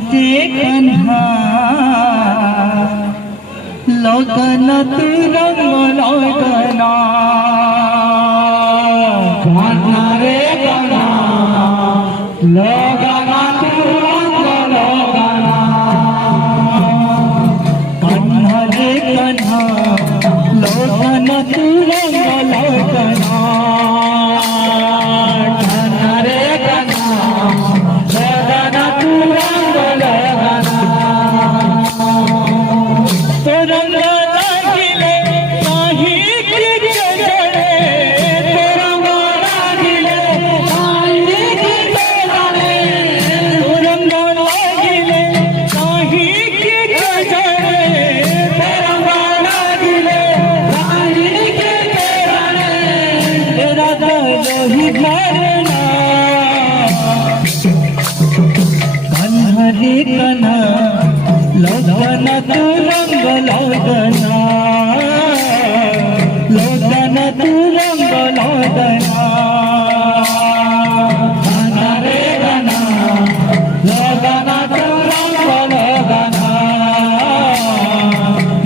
रे कन्हा लगन तू रंग लगना कन्हा रे कन्हा लगना तू रंग लगना कन्हा रे कन्हा लगन तू रंग लगना रे कन्हा लगन तू रंग लगना लगन तू रंग लगना कन्हा रे कन्हा लगन तू रंग लगना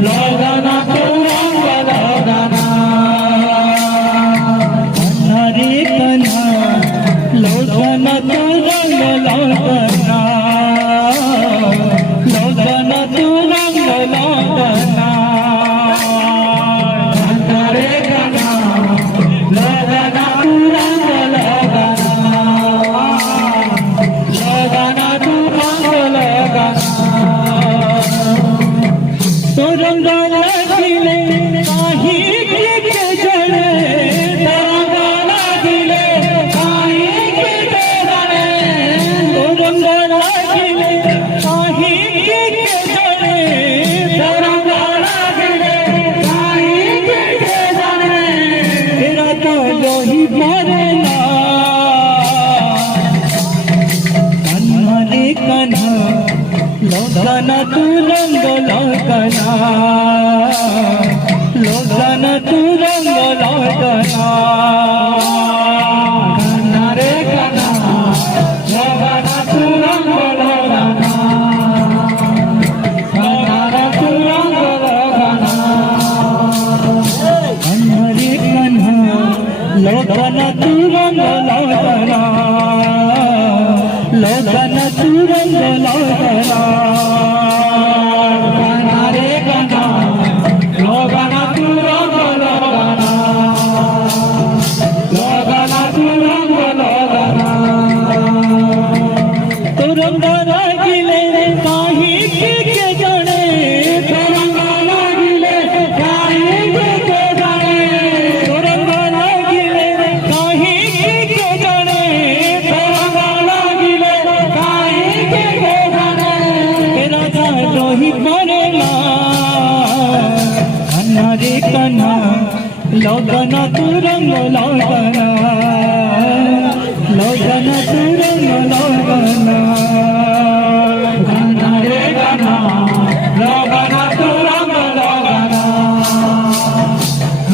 लगन तू रंग लगना कन्हा रे कन्हा लगन तू रंग लगना लगन तू रंग लगना कन्हा रे कन्हा लगन तू रंग लगना लगन तू रंग लगना तो रंग लगिले काही के जड़े रंग लगिले काही के जड़े तो रंग लगिले काही लगन तू रंग लगना लगन तू रंग लगना कन्हा रे कन्हा लगन तू रंग लगना कन्हा रे तू रंग लगना कन्हा रे कन्हा लगन तू रंग लगना लगन तू रंग लगना कन्हा रे कन्हा लगन तू रंग लगना लगन तू रंग लगना तो रंग लगिले काही के जड़े तो रंग लगिले काही के जड़े तो रंग लगिले काही के जड़े तो रंग लगिले काही के जड़े तेरा रोही पड़ेला कन्हा रे कन्हा लगन तू रंग लगना लगन तू रंग लगना कन्हा रे कन्हा लगन तू रंग लगना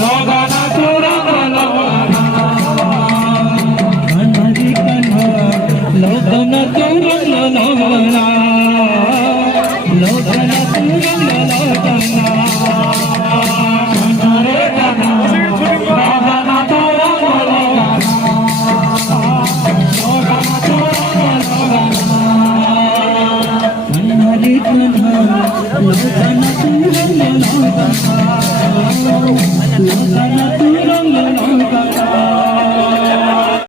लगन तू रंग लगना कन्हा रे कन्हा लगन तू रंग लगना लगन तू रंग लगना कन्हा रे कन्हा लगन तू रंग लगना लगन तू रंग लगना कन्हा रे कन्हा लगन तू रंग लगना लगन तू